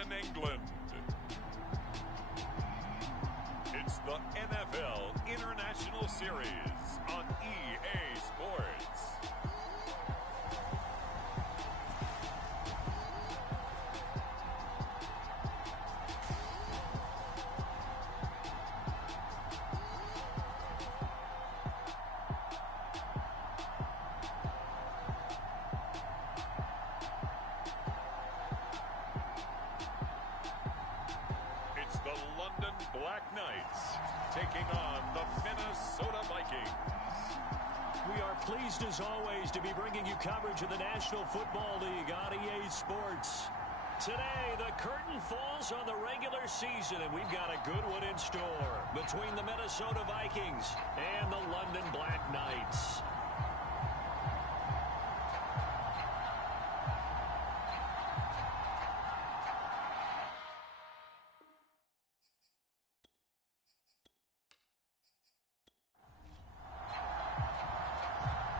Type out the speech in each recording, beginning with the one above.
London, England. It's the NFL International Series on EA Sports. Black Knights taking on the Minnesota Vikings. We are pleased as always to be bringing you coverage of the National Football League on EA Sports. Today, the curtain falls on the regular season, and we've got a good one in store between the Minnesota Vikings and the London Black Knights.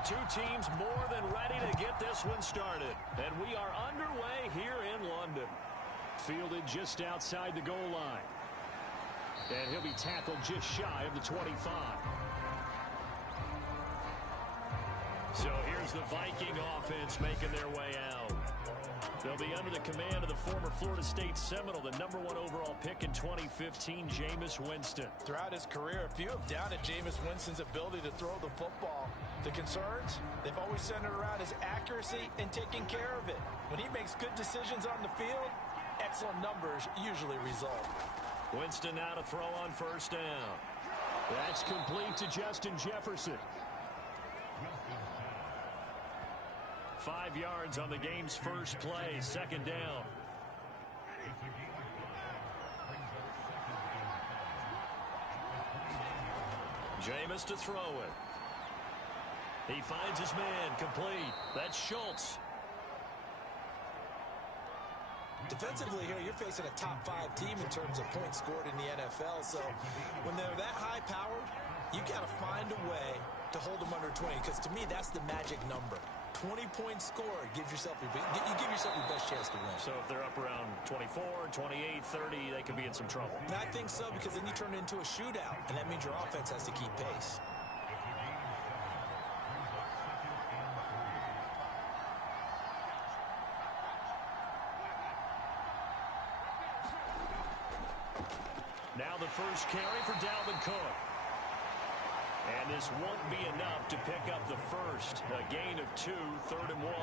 Two teams more than ready to get this one started. And we are underway here in London. Fielded just outside the goal line. And he'll be tackled just shy of the 25. So here's the Viking offense making their way out. They'll be under the command of the former Florida State Seminole, the #1 overall pick in 2015, Jameis Winston. Throughout his career, a few have doubted Jameis Winston's ability to throw the football. The concerns, they've always centered around his accuracy and taking care of it. When he makes good decisions on the field, excellent numbers usually result. Winston now to throw on first down. That's complete to Justin Jefferson. 5 yards on the game's first play, second down. Jameis to throw it. He finds his man, complete. That's Schultz. Defensively here, you're facing a top 5 team in terms of points scored in the NFL. So when they're that high-powered, you got to find a way to hold them under 20. Because to me, that's the magic number. 20 points scored, you give yourself your best chance to win. So if they're up around 24, 28, 30, they could be in some trouble. And I think so, because then you turn it into a shootout, and that means your offense has to keep pace. Now the first carry for Dalvin Cook. And this won't be enough to pick up the first. A gain of 2, 3rd and 1.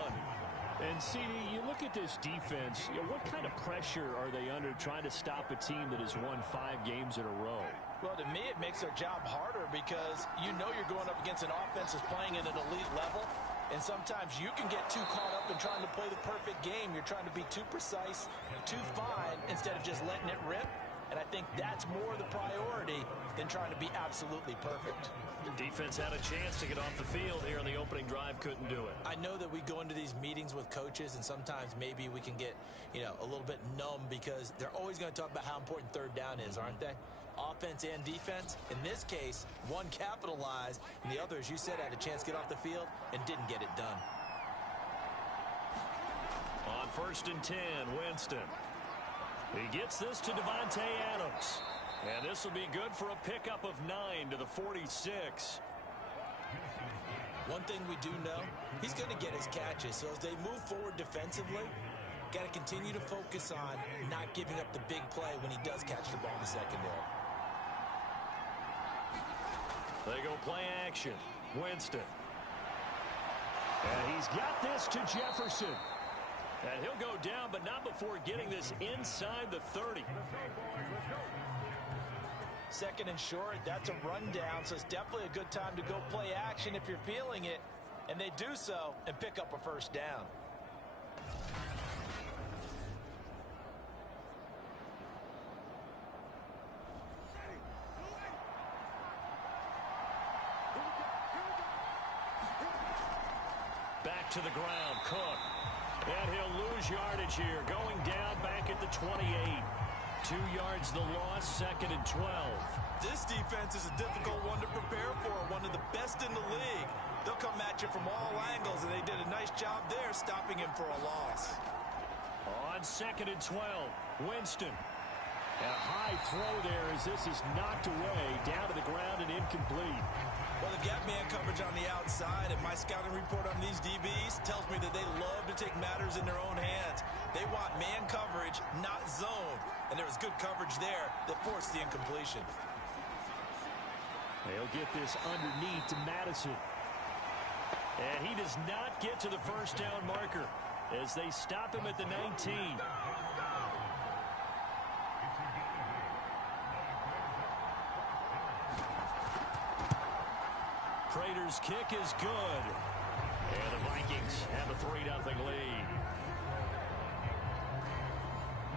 And, CD, you look at this defense, what kind of pressure are they under trying to stop a team that has won 5 games in a row? Well, to me, it makes their job harder because you know you're going up against an offense that's playing at an elite level. And sometimes you can get too caught up in trying to play the perfect game. You're trying to be too precise, too fine, instead of just letting it rip. And I think that's more the priority than trying to be absolutely perfect. Defense had a chance to get off the field here in the opening drive, couldn't do it. I know that we go into these meetings with coaches, and sometimes maybe we can get, a little bit numb because they're always going to talk about how important third down is, aren't they? Offense and defense. In this case, one capitalized, and the other, as you said, had a chance to get off the field and didn't get it done. On 1st and 10, Winston. He gets this to Devontae Adams. And this will be good for a pickup of 9 to the 46. One thing we do know, he's going to get his catches. So as they move forward defensively, got to continue to focus on not giving up the big play when he does catch the ball in the secondary. They go play action. Winston. And he's got this to Jefferson. And he'll go down, but not before getting this inside the 30. 2nd and short, that's a rundown, so it's definitely a good time to go play action if you're feeling it. And they do so and pick up a first down. Back to the ground, Cook. And he'll lose yardage here, going down back at the 28. 2 yards the loss, 2nd and 12. This defense is a difficult one to prepare for, one of the best in the league. They'll come at you from all angles, and they did a nice job there stopping him for a loss. On 2nd and 12, Winston. And a high throw there as this is knocked away, down to the ground and incomplete. Well, they've got man coverage on the outside, and my scouting report on these DBs tells me that they love to take matters in their own hands. They want man coverage, not zone. And there was good coverage there that forced the incompletion. They'll get this underneath to Madison. And he does not get to the first down marker as they stop him at the 19. Prater's kick is good. And the Vikings have a 3-0 lead.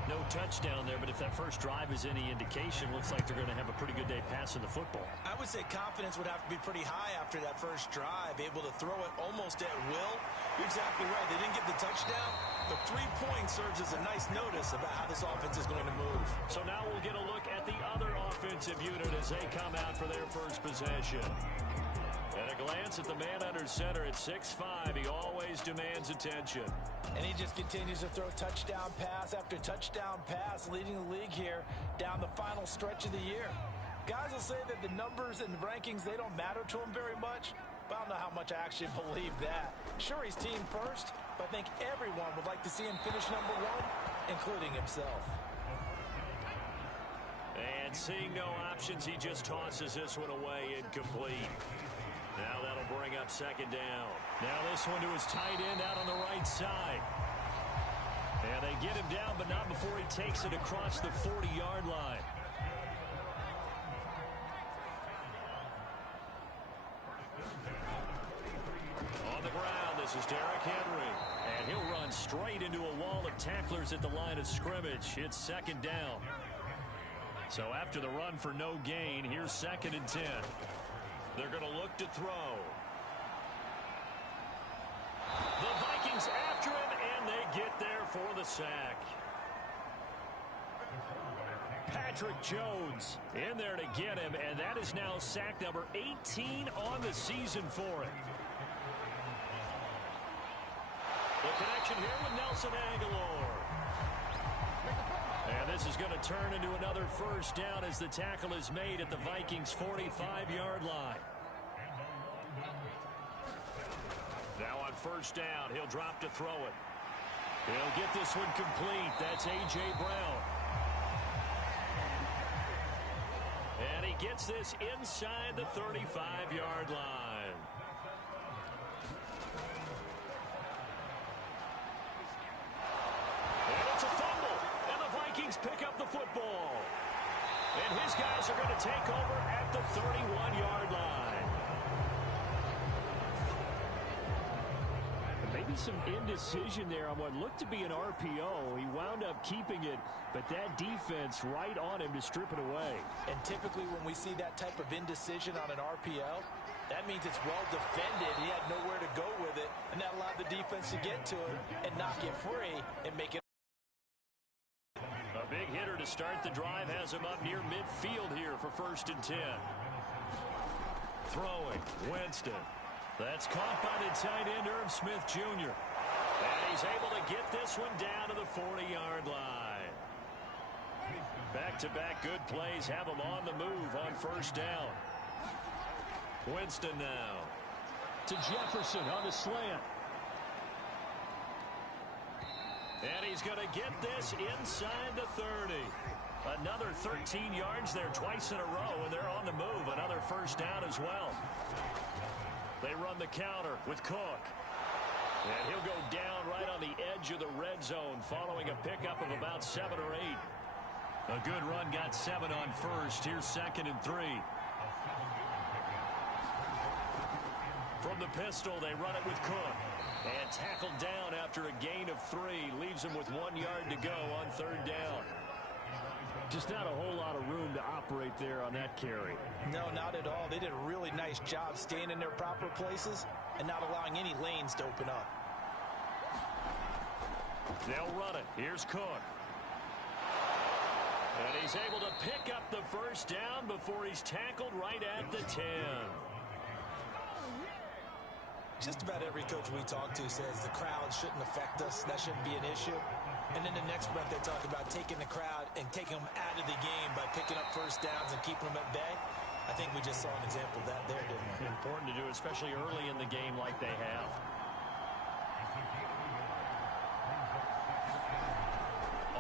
No touchdown there, but if that first drive is any indication, looks like they're going to have a pretty good day passing the football. I would say confidence would have to be pretty high after that first drive, able to throw it almost at will. You're exactly right. They didn't get the touchdown, but 3 points serves as a nice notice about how this offense is going to move. So now we'll get a look at the other offensive unit as they come out for their first possession. At a glance at the man under center at 6'5", he always demands attention. And he just continues to throw touchdown pass after touchdown pass, leading the league here down the final stretch of the year. Guys will say that the numbers and rankings, they don't matter to him very much, but I don't know how much I actually believe that. Sure, he's team first, but I think everyone would like to see him finish #1, including himself. And seeing no options, he just tosses this one away, incomplete. Now that'll bring up 2nd down. Now this one to his tight end out on the right side. And they get him down, but not before he takes it across the 40-yard line. On the ground, this is Derrick Henry. And he'll run straight into a wall of tacklers at the line of scrimmage. It's 2nd down. So after the run for no gain, here's 2nd and 10. They're going to look to throw. The Vikings after him, and they get there for the sack. Patrick Jones in there to get him, and that is now sack number 18 on the season for him. The connection here with Nelson Aguilar. And this is going to turn into another first down as the tackle is made at the Vikings' 45-yard line. Now on first down, he'll drop to throw it. He'll get this one complete. That's A.J. Brown. And he gets this inside the 35-yard line. And it's a fumble. And the Vikings pick up the football. And his guys are going to take over at the 31-yard line. Maybe some indecision there on what looked to be an RPO. He wound up keeping it, but that defense right on him to strip it away. And typically when we see that type of indecision on an RPO, that means it's well defended. He had nowhere to go with it, and that allowed the defense to get to him and knock it free and make it. A big hitter to start the drive has him up near midfield here for 1st and 10. Throwing, Winston. That's caught by the tight end, Irv Smith Jr. And he's able to get this one down to the 40-yard line. Back-to-back good plays have him on the move on first down. Winston now to Jefferson on the slant. And he's going to get this inside the 30. Another 13 yards there twice in a row, and they're on the move. Another first down as well. They run the counter with Cook. And he'll go down right on the edge of the red zone following a pickup of about 7 or 8. A good run got 7 on first. Here's 2nd and 3. From the pistol, they run it with Cook. And tackled down after a gain of 3. Leaves him with 1 yard to go on 3rd down. Just not a whole lot of room to operate there on that carry. No, not at all. They did a really nice job staying in their proper places and not allowing any lanes to open up. They'll run it. Here's Cook. And he's able to pick up the first down before he's tackled right at the 10. Just about every coach we talk to says the crowd shouldn't affect us. That shouldn't be an issue. And then the next breath, they talk about taking the crowd and taking them out of the game by picking up first downs and keeping them at bay. I think we just saw an example of that there, didn't we? Important to do, especially early in the game like they have.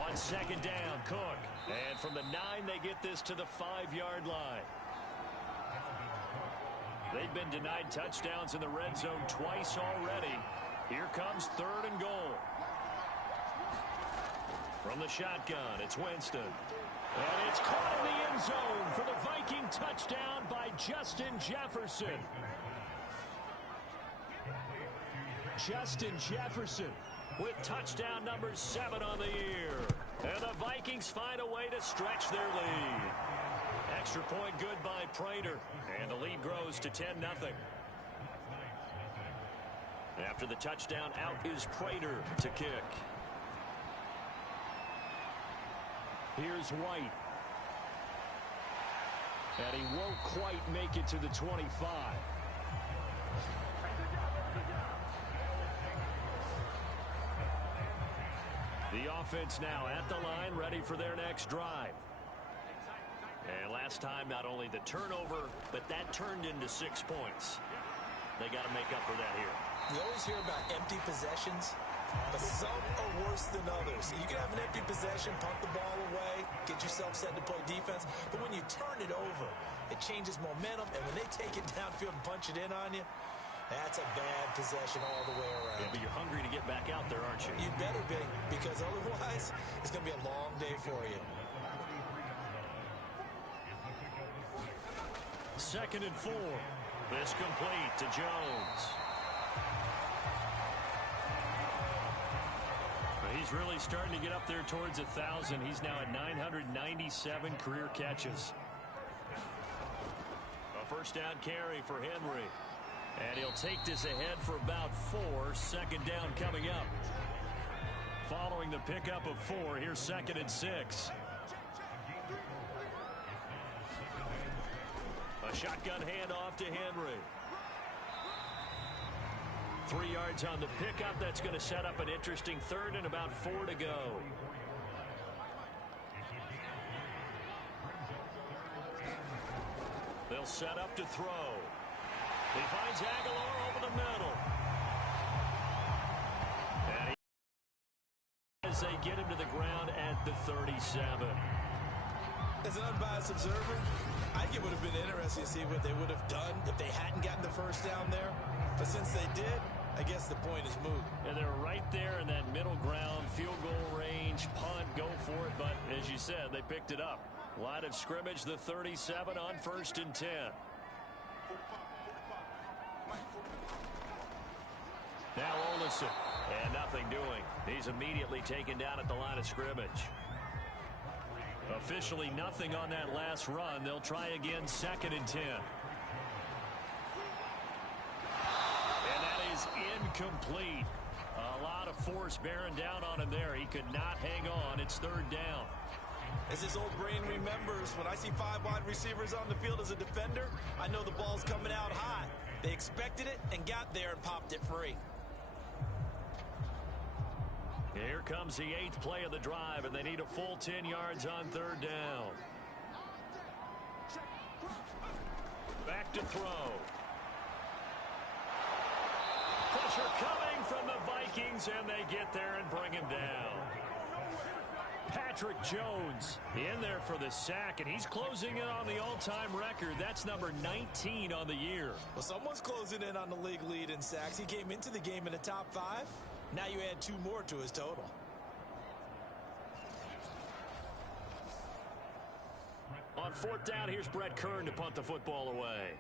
On second down, Cook. And from the 9, they get this to the 5-yard line. They've been denied touchdowns in the red zone twice already. Here comes 3rd and goal. From the shotgun, it's Winston. And it's caught in the end zone for the Viking touchdown by Justin Jefferson. Justin Jefferson with touchdown number 7 on the year. And the Vikings find a way to stretch their lead. Extra point good by Prater. And the lead grows to 10-0. After the touchdown, out is Prater to kick. Here's White. And he won't quite make it to the 25. The offense now at the line, ready for their next drive. And last time, not only the turnover, but that turned into 6 points. They got to make up for that here. You always hear about empty possessions, but some are worse than others. You can have an empty possession, punt the ball away, get yourself set to play defense, but when you turn it over, it changes momentum, and when they take it downfield and punch it in on you, that's a bad possession all the way around. Yeah, but you're hungry to get back out there, aren't you? You better be, because otherwise, it's going to be a long day for you. 2nd and 4. This complete to Jones. He's really starting to get up there towards 1,000. He's now at 997 career catches. A first down carry for Henry. And he'll take this ahead for about 4. 2nd down coming up. Following the pickup of 4, here's 2nd and 6. A shotgun handoff to Henry. 3 yards on the pickup. That's going to set up an interesting 3rd and about 4 to go. They'll set up to throw. He finds Aguilar over the middle. And as they get him to the ground at the 37. As an unbiased observer, I think it would have been interesting to see what they would have done if they hadn't gotten the first down there. But since they did, I guess the point is moot. And they're right there in that middle ground, field goal range, punt, go for it. But as you said, they picked it up. Line of scrimmage, the 37 on 1st and 10. Now Olsen, and nothing doing. He's immediately taken down at the line of scrimmage. Officially nothing on that last run. They'll try again, 2nd and 10. And that is incomplete. A lot of force bearing down on him there. He could not hang on. It's 3rd down. As his old brain remembers, when I see 5 wide receivers on the field as a defender, I know the ball's coming out hot. They expected it and got there and popped it free. Here comes the 8th play of the drive, and they need a full 10 yards on 3rd down. Back to throw. Pressure coming from the Vikings, and they get there and bring him down. Patrick Jones in there for the sack, and he's closing in on the all-time record. That's number 19 on the year. Well, someone's closing in on the league lead in sacks. He came into the game in the top 5. Now you add 2 more to his total. On 4th down, here's Brett Kern to punt the football away.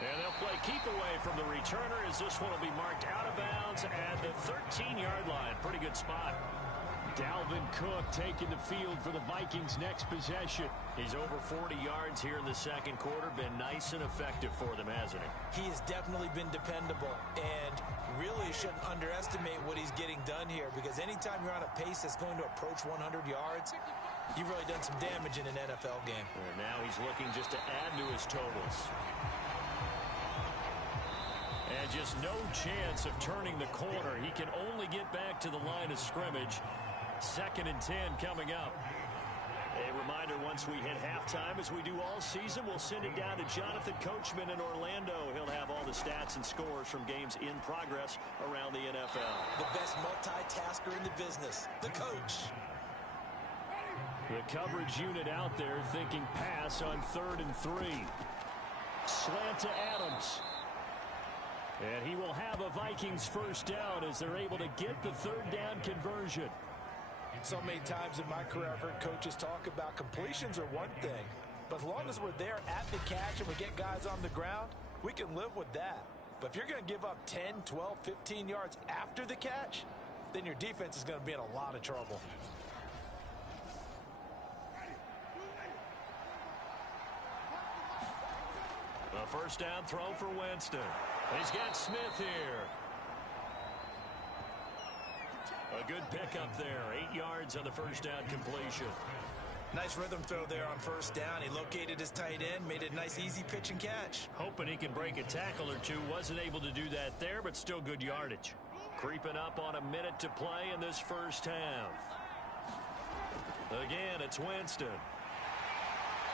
And they'll play keep away from the returner as this one will be marked out of bounds at the 13-yard line. Pretty good spot. Dalvin Cook taking the field for the Vikings' next possession. He's over 40 yards here in the 2nd quarter. Been nice and effective for them, hasn't he? He has definitely been dependable, and really shouldn't underestimate what he's getting done here, because anytime you're on a pace that's going to approach 100 yards, You've really done some damage in an NFL game. And now he's looking just to add to his totals. And just no chance of turning the corner. He can only get back to the line of scrimmage. 2nd and 10 coming up. A reminder, once we hit halftime, as we do all season, we'll send it down to Jonathan Coachman in Orlando. He'll have all the stats and scores from games in progress around the NFL. The best multitasker in the business, the coach. The coverage unit out there thinking pass on 3rd and 3. Slant to Adams. And he will have a Vikings first down as they're able to get the 3rd down conversion. So many times in my career, I've heard coaches talk about completions are one thing. But as long as we're there at the catch and we get guys on the ground, we can live with that. But if you're going to give up 10, 12, 15 yards after the catch, then your defense is going to be in a lot of trouble. A first down throw for Winston. He's got Smith here. A good pickup there. 8 yards on the first down completion. Nice rhythm throw there on first down. He located his tight end, made a nice easy pitch and catch. Hoping he can break a tackle or two. Wasn't able to do that there, but still good yardage. Creeping up on a minute to play in this first half. Again, it's Winston.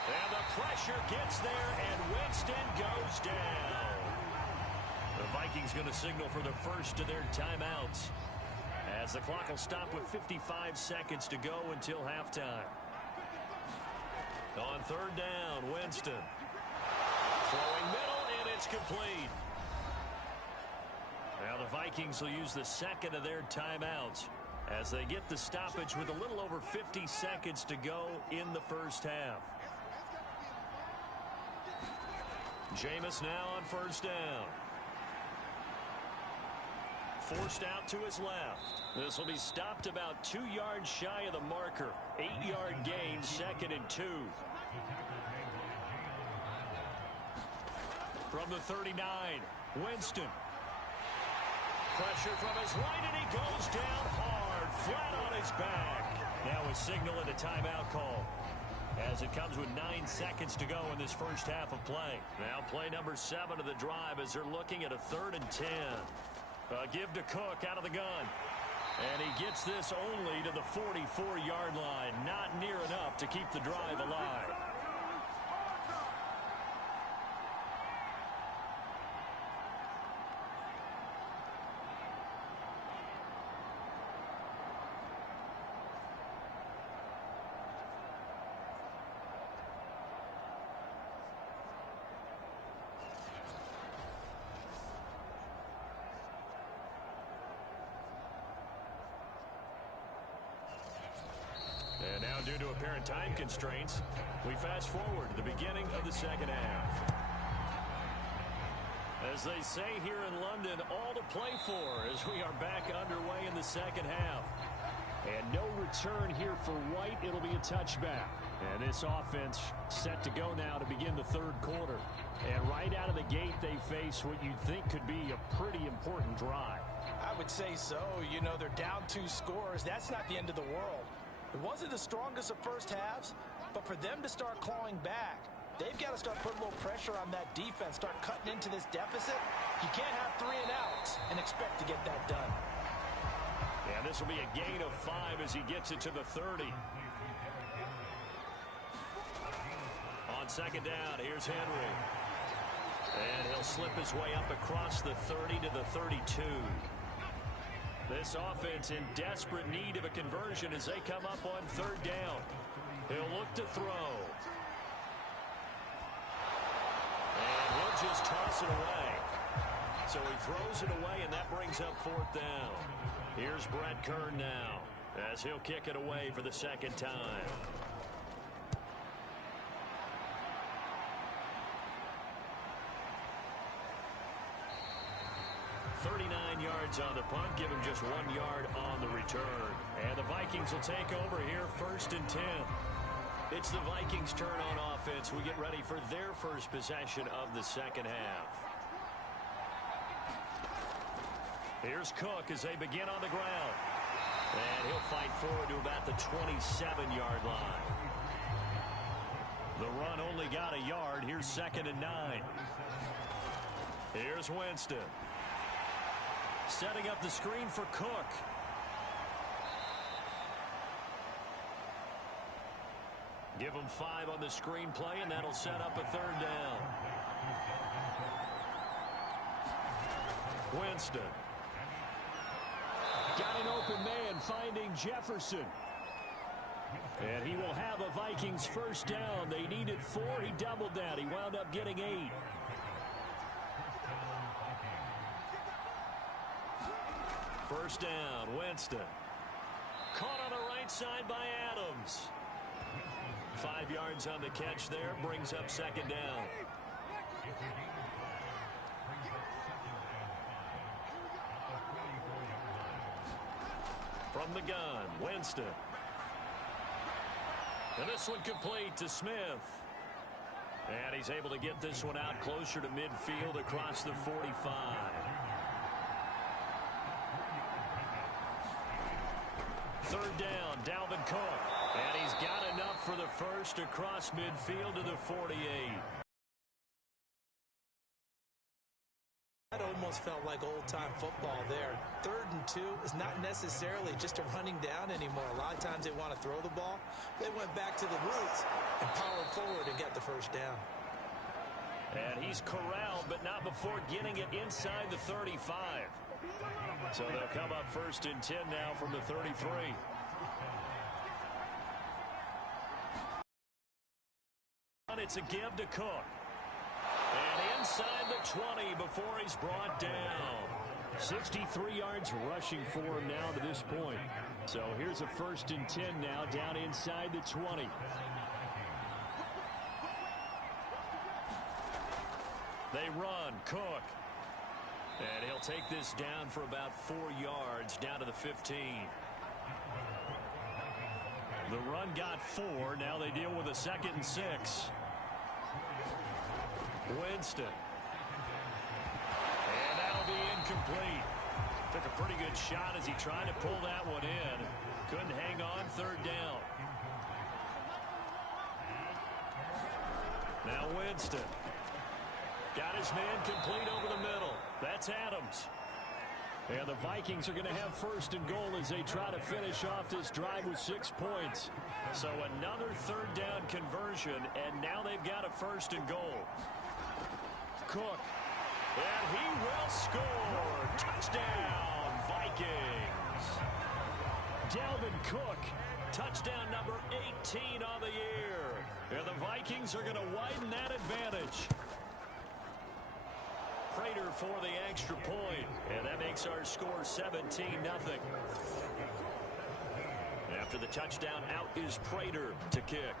And the pressure gets there, and Winston goes down. The Vikings going to signal for the first of their timeouts, as the clock will stop with 55 seconds to go until halftime. On 3rd down, Winston. Throwing middle, and it's complete. Now the Vikings will use the 2nd of their timeouts as they get the stoppage with a little over 50 seconds to go in the first half. Jameis now on first down. Forced out to his left. This will be stopped about 2 yards shy of the marker. 8-yard gain, 2nd and 2. From the 39, Winston. Pressure from his right, and he goes down hard, flat on his back. Now a signal and a timeout call, as it comes with 9 seconds to go in this first half of play. Now play number 7 of the drive as they're looking at a 3rd and 10. Give to Cook out of the gun. And he gets this only to the 44-yard line. Not near enough to keep the drive alive. And now, due to apparent time constraints, we fast forward to the beginning of the second half. As they say here in London, all to play for as we are back underway in the second half. And no return here for White. It'll be a touchback. And this offense set to go now to begin the 3rd quarter. And right out of the gate, they face what you'd think could be a pretty important drive. I would say so. You know, they're down 2 scores. That's not the end of the world. It wasn't the strongest of first halves, but for them to start clawing back, they've got to start putting a little pressure on that defense, start cutting into this deficit. You can't have 3 and outs and expect to get that done. Yeah, this will be a gain of 5 as he gets it to the 30. On 2nd down, here's Henry. And he'll slip his way up across the 30 to the 32. This offense in desperate need of a conversion as they come up on 3rd down. He'll look to throw. And he'll just toss it away. So he throws it away, and that brings up 4th down. Here's Brett Kern now as he'll kick it away for the 2nd time. 39 yards on the punt, give him just 1 yard on the return. And the Vikings will take over here, 1st and 10. It's the Vikings' turn on offense. We get ready for their first possession of the second half. Here's Cook as they begin on the ground. And he'll fight forward to about the 27-yard line. The run only got a yard. Here's 2nd and 9. Here's Winston. Setting up the screen for Cook. Give him 5 on the screen play, and that'll set up a 3rd down. Winston. Got an open man finding Jefferson. And he will have a Vikings 1st down. They needed 4. He doubled that. He wound up getting 8. First down, Winston. Caught on the right side by Adams. 5 yards on the catch there. Brings up 2nd down. From the gun, Winston. And this one complete to Smith. And he's able to get this one out closer to midfield across the 45. Third down, Dalvin Cook. And he's got enough for the first across midfield to the 48. That almost felt like old-time football there. 3rd and 2 is not necessarily just a running down anymore. A lot of times they want to throw the ball. They went back to the roots and powered forward and got the 1st down. And he's corralled, but not before getting it inside the 35. So they'll come up 1st and 10 now from the 33. It's a give to Cook. And inside the 20 before he's brought down. 63 yards rushing for him now to this point. So here's a 1st and 10 now down inside the 20. They run, Cook. And he'll take this down for about 4 yards down to the 15. The run got 4. Now they deal with a 2nd and 6. Winston. And that'll be incomplete. Took a pretty good shot as he tried to pull that one in. Couldn't hang on. 3rd down. Now Winston. Got his man complete over the middle. That's Adams. And the Vikings are going to have 1st and goal as they try to finish off this drive with 6 points. So another 3rd down conversion, and now they've got a 1st and goal. Cook. And he will score. Touchdown, Vikings. Dalvin Cook. Touchdown number 18 on the year. And the Vikings are going to widen that advantage. Prater for the extra point. And that makes our score 17-0. After the touchdown, out is Prater to kick.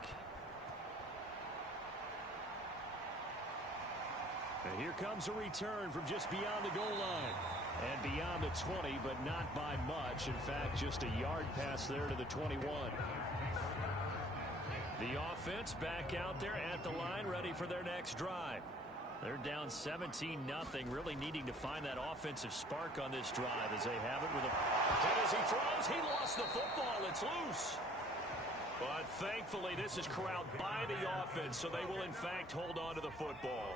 And here comes a return from just beyond the goal line. And beyond the 20, but not by much. In fact, just a yard pass there to the 21. The offense back out there at the line, ready for their next drive. They're down 17-0, really needing to find that offensive spark on this drive as they have it with a... And as he throws, he lost the football. It's loose. But thankfully, this is corralled by the offense, so they will, in fact, hold on to the football.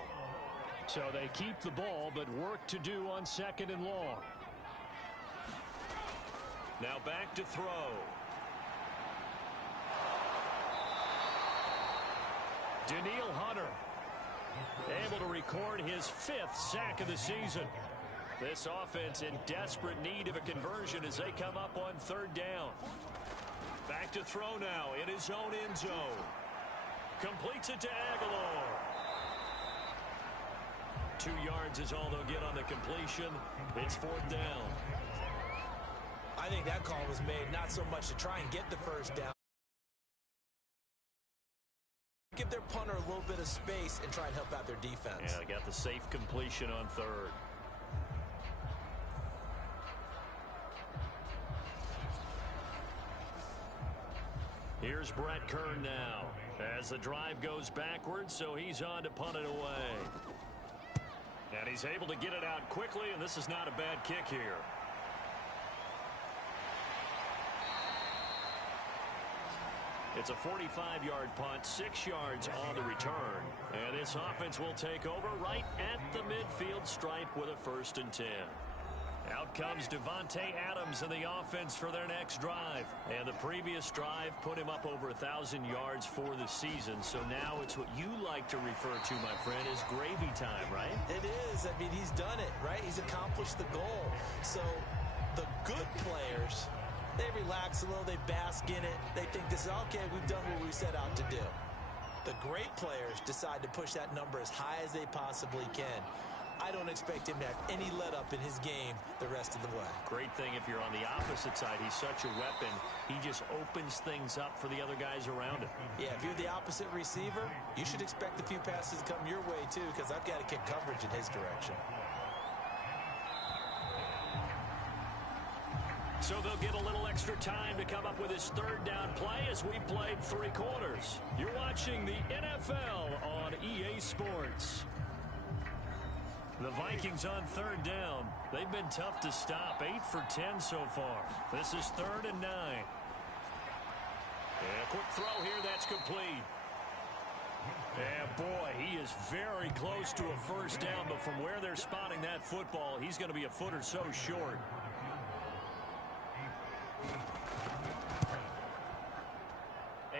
So they keep the ball, but work to do on 2nd and long. Now back to throw. Daniil Hunter. Able to record his 5th sack of the season. This offense in desperate need of a conversion as they come up on 3rd down. Back to throw now in his own end zone. Completes it to Aguilar. 2 yards is all they'll get on the completion. It's 4th down. I think that call was made not so much to try and get the 1st down. Give their punter a little bit of space and try and help out their defense. Yeah, they got the safe completion on 3rd. Here's Brett Kern now as the drive goes backwards, so he's on to punt it away. And he's able to get it out quickly, and this is not a bad kick here. It's a 45-yard punt, 6 yards on the return. And this offense will take over right at the midfield stripe with a 1st and 10. Out comes Devontae Adams in the offense for their next drive. And the previous drive put him up over 1,000 yards for the season. So now it's what you like to refer to, my friend, as gravy time, right? It is. I mean, he's done it, right? He's accomplished the goal. So the good players, they relax a little, they bask in it. They think this is, okay, we've done what we set out to do. The great players decide to push that number as high as they possibly can. I don't expect him to have any let-up in his game the rest of the way. Great thing if you're on the opposite side. He's such a weapon. He just opens things up for the other guys around him. Yeah, if you're the opposite receiver, you should expect a few passes to come your way, too, because I've got to kick coverage in his direction. So they'll get a little extra time to come up with his 3rd down play as we played 3 quarters. You're watching the NFL on EA Sports. The Vikings on 3rd down. They've been tough to stop. 8 for 10 so far. This is 3rd and 9. And a quick throw here. That's complete. And boy, he is very close to a 1st down, but from where they're spotting that football, he's going to be a foot or so short.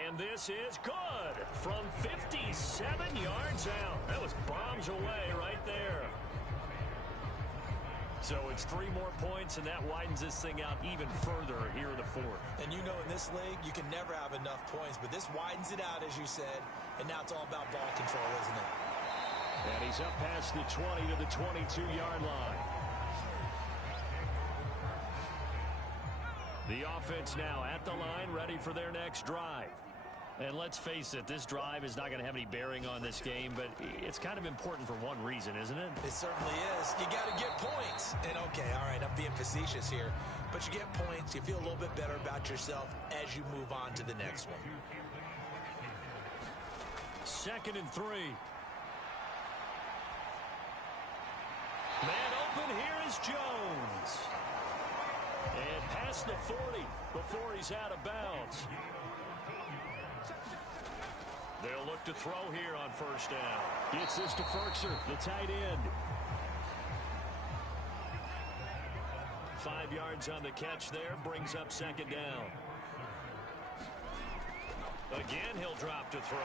And this is good from 57 yards out. That was bombs away right there. So it's 3 more points, and that widens this thing out even further here in the 4th. And you know, in this league, you can never have enough points, but this widens it out, as you said, and now it's all about ball control, isn't it? And he's up past the 20 to the 22-yard line. The offense now at the line, ready for their next drive. And let's face it, this drive is not going to have any bearing on this game, but it's kind of important for one reason, isn't it? It certainly is. You got to get points. And, okay, all right, I'm being facetious here. But you get points, you feel a little bit better about yourself as you move on to the next one. 2nd and 3. Man open, here is Jones. And past the 40 before he's out of bounds. They'll look to throw here on 1st down. Gets this to Ferkser, the tight end. 5 yards on the catch there, brings up 2nd down. Again, he'll drop to throw.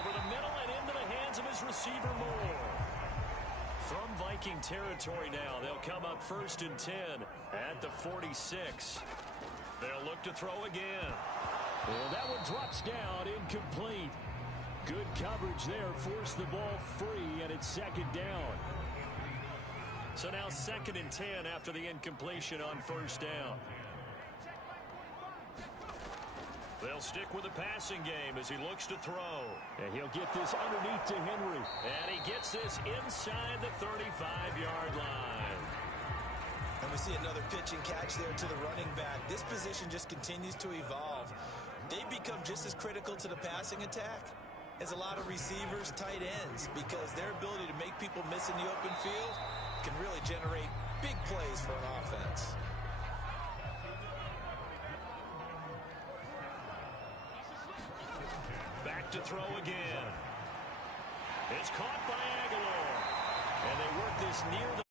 Over the middle and into the hands of his receiver Moore. From Viking territory now, they'll come up 1st and 10 at the 46. They'll look to throw again. Well, that one drops down, incomplete. Good coverage there, forced the ball free, and it's 2nd down. So now 2nd and 10 after the incompletion on 1st down. They'll stick with the passing game as he looks to throw. And he'll get this underneath to Henry. And he gets this inside the 35-yard line. And we see another pitch and catch there to the running back. This position just continues to evolve. They become just as critical to the passing attack as a lot of receivers, tight ends, because their ability to make people miss in the open field can really generate big plays for an offense. Back to throw again. It's caught by Aguilar. And they work this near the